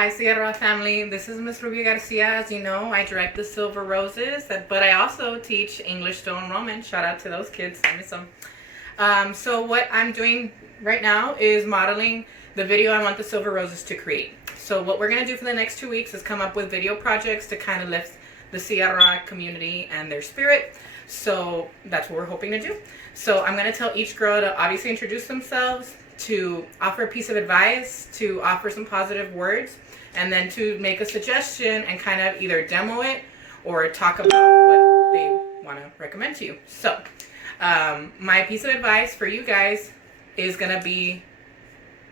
Hi, Cigarroa family. This is Miss Rubio-Garcia. As you know, I direct the Silver Roses, but I also teach English Stone Roman. Shout out to those kids. I miss them. So what I'm doing right now is modeling the video I want the Silver Roses to create. So what we're going to do for the next 2 weeks is come up with video projects to kind of lift the Cigarroa community and their spirit. So that's what we're hoping to do. So I'm going to tell each girl to obviously introduce themselves, to offer a piece of advice, to offer some positive words, and then to make a suggestion and kind of either demo it or talk about what they want to recommend to you. So my piece of advice for you guys is going to be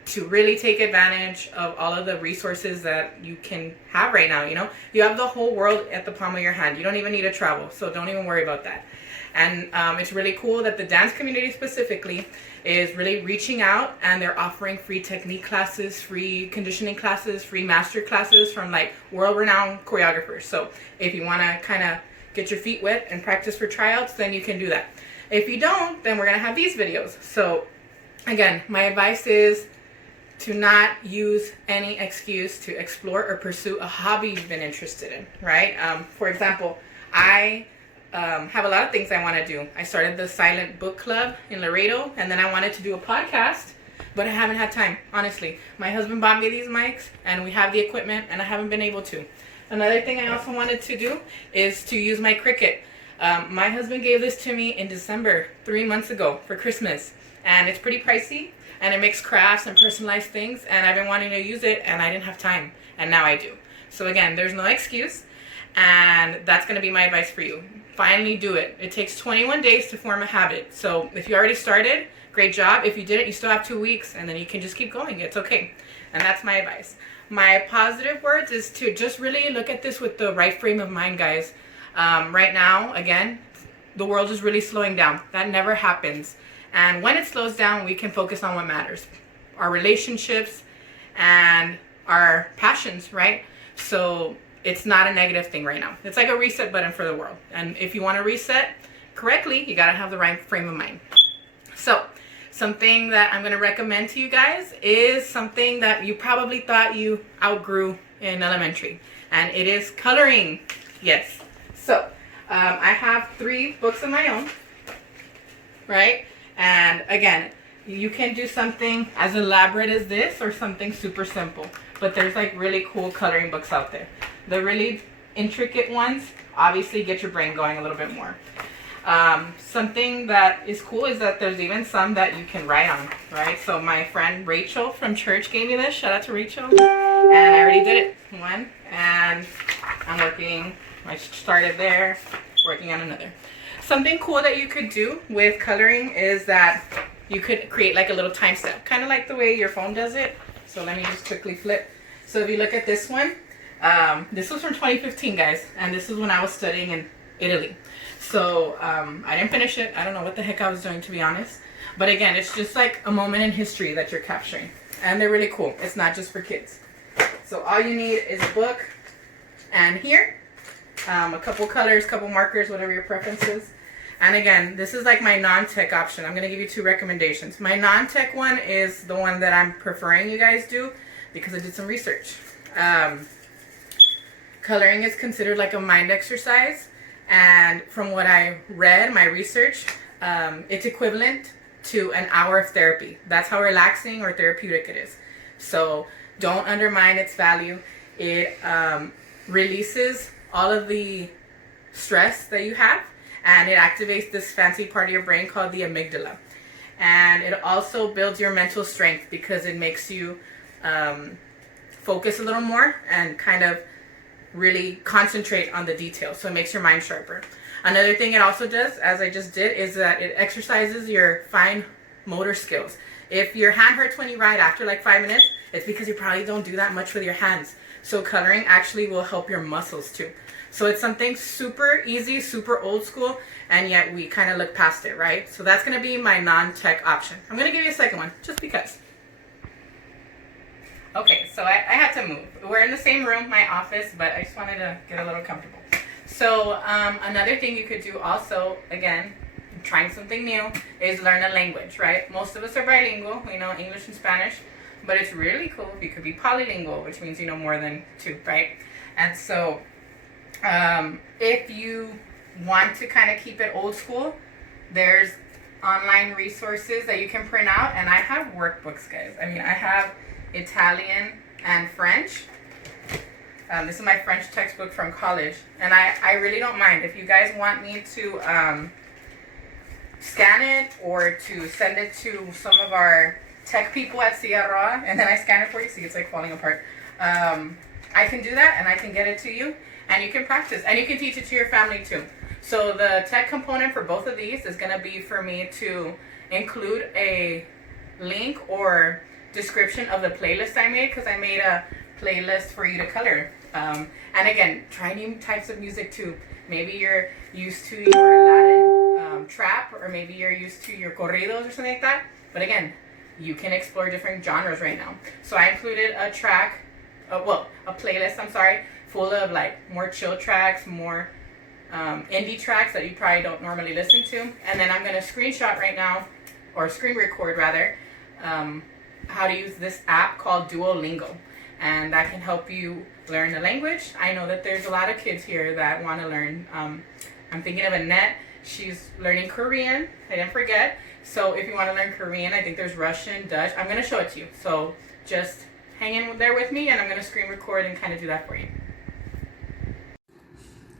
to really take advantage of all of the resources that you can have right now. You know, you have the whole world at the palm of your hand. You don't even need to travel, so don't even worry about that. And it's really cool that the dance community specifically is really reaching out, and they're offering free technique classes, free conditioning classes, free master classes from like world-renowned choreographers. So if you want to kind of get your feet wet and practice for tryouts, then you can do that. If you don't, then we're going to have these videos. So again, my advice is to not use any excuse to explore or pursue a hobby you've been interested in, right? For example, I have a lot of things I want to do. I started the silent book club in Laredo, and then I wanted to do a podcast, but I haven't had time, honestly. My husband bought me these mics, and we have the equipment, and I haven't been able to. Another thing I also wanted to do is to use my Cricut. My husband gave this to me in December, 3 months ago, for Christmas, and it's pretty pricey, and it makes crafts and personalized things, and I've been wanting to use it, and I didn't have time, and now I do. So again, there's no excuse, and that's going to be my advice for you. Finally do it. It takes 21 days to form a habit. So if you already started, great job. If you didn't, you still have 2 weeks, and then you can just keep going. It's okay. And that's my advice. My positive words is to just really look at this with the right frame of mind, guys. Right now, again, the world is really slowing down. That never happens. And when it slows down, we can focus on what matters. Our relationships and our passions, right? So it's not a negative thing right now. It's like a reset button for the world. And if you want to reset correctly, you got to have the right frame of mind. So something that I'm going to recommend to you guys is something that you probably thought you outgrew in elementary. And it is coloring. Yes. So I have 3 books of my own, right? And again, you can do something as elaborate as this or something super simple. But there's like really cool coloring books out there. The really intricate ones obviously get your brain going a little bit more. Something that is cool is that there's even some that you can write on, right? So my friend Rachel from church gave me this. Shout out to Rachel. And I already did it one, and I'm working. I started there, working on another. Something cool that you could do with coloring is that you could create like a little time step, kind of like the way your phone does it. So let me just quickly flip. So if you look at this one, this was from 2015, guys, and this is when I was studying in Italy. So I didn't finish it. I don't know what the heck I was doing, to be honest. But again, it's just like a moment in history that you're capturing, and they're really cool. It's not just for kids. So all you need is a book, and here, a couple colors, couple markers, whatever your preference is. And again, this is like my non-tech option. I'm going to give you 2 recommendations. My non-tech one is the one that I'm preferring you guys do because I did some research. Coloring is considered like a mind exercise, and from what I read, my research, it's equivalent to an hour of therapy. That's how relaxing or therapeutic it is. So don't undermine its value. It releases all of the stress that you have, and it activates this fancy part of your brain called the amygdala. And it also builds your mental strength because it makes you focus a little more and kind of really concentrate on the details. So it makes your mind sharper. Another thing it also does, as I just did, is that it exercises your fine motor skills. If your hand hurts when you write after like 5 minutes, it's because you probably don't do that much with your hands. So coloring actually will help your muscles too. So it's something super easy, super old school, and yet we kind of look past it, right? So that's going to be my non-tech option. I'm going to give you a second one, just because. Okay, so I had to move. We're in the same room, my office, but I just wanted to get a little comfortable. So another thing you could do also, again, trying something new, is learn a language, right? Most of us are bilingual. We know English and Spanish. but it's really cool if you could be polylingual, which means you know more than two, right? And so if you want to kind of keep it old school, there's online resources that you can print out, and I have workbooks, guys. I mean, I have Italian and French. This is my French textbook from college, and I really don't mind if you guys want me to scan it or to send it to some of our tech people at Cigarroa, and then I scan it for you. See, it's like falling apart. I can do that, and I can get it to you, and you can practice, and you can teach it to your family too. So the tech component for both of these is going to be for me to include a link or description of the playlist I made, because I made a playlist for you to color. And again, try new types of music too. Maybe you're used to your Latin trap, or maybe you're used to your corridos or something like that. But again, you can explore different genres right now. So I included a track, a playlist, I'm sorry, full of like more chill tracks, more indie tracks that you probably don't normally listen to. And then I'm going to screenshot right now, or screen record rather, how to use this app called Duolingo. And that can help you learn the language. I know that there's a lot of kids here that want to learn. I'm thinking of Annette. She's learning Korean. I didn't forget. So if you want to learn Korean, I think there's Russian, Dutch. I'm going to show it to you. So just hang in there with me, and I'm going to screen record and kind of do that for you.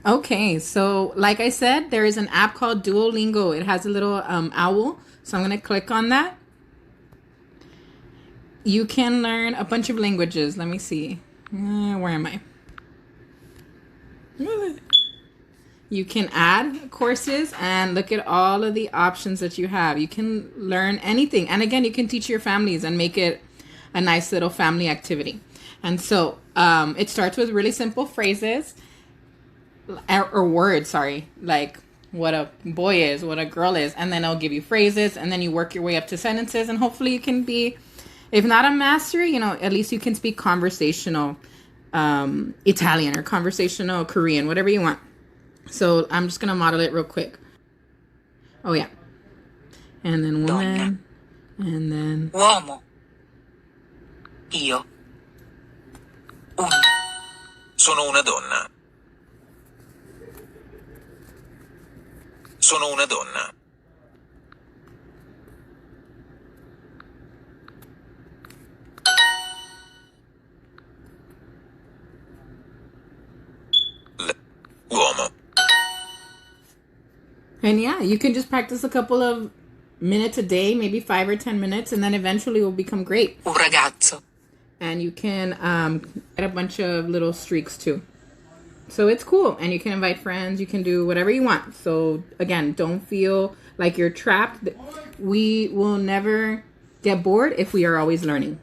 Okay, so like I said, there is an app called Duolingo. It has a little owl. So I'm going to click on that. You can learn a bunch of languages. Let me see. Where am I? You can add courses and look at all of the options that you have. You can learn anything. And again, you can teach your families and make it a nice little family activity. And so it starts with really simple phrases or words, like what a boy is, what a girl is. And then it'll give you phrases, and then you work your way up to sentences, and hopefully you can be, if not a master, at least you can speak conversational Italian or conversational Korean, whatever you want. So I'm just going to model it real quick. Oh, yeah. And then woman. Donna. And then... Uomo. Io. Una. Sono una donna. Sono una donna. Uomo. And yeah, you can just practice a couple of minutes a day, maybe 5 or 10 minutes, and then eventually it will become great. Un ragazzo. And you can get a bunch of little streaks too. So it's cool. And you can invite friends. You can do whatever you want. So again, don't feel like you're trapped. We will never get bored if we are always learning.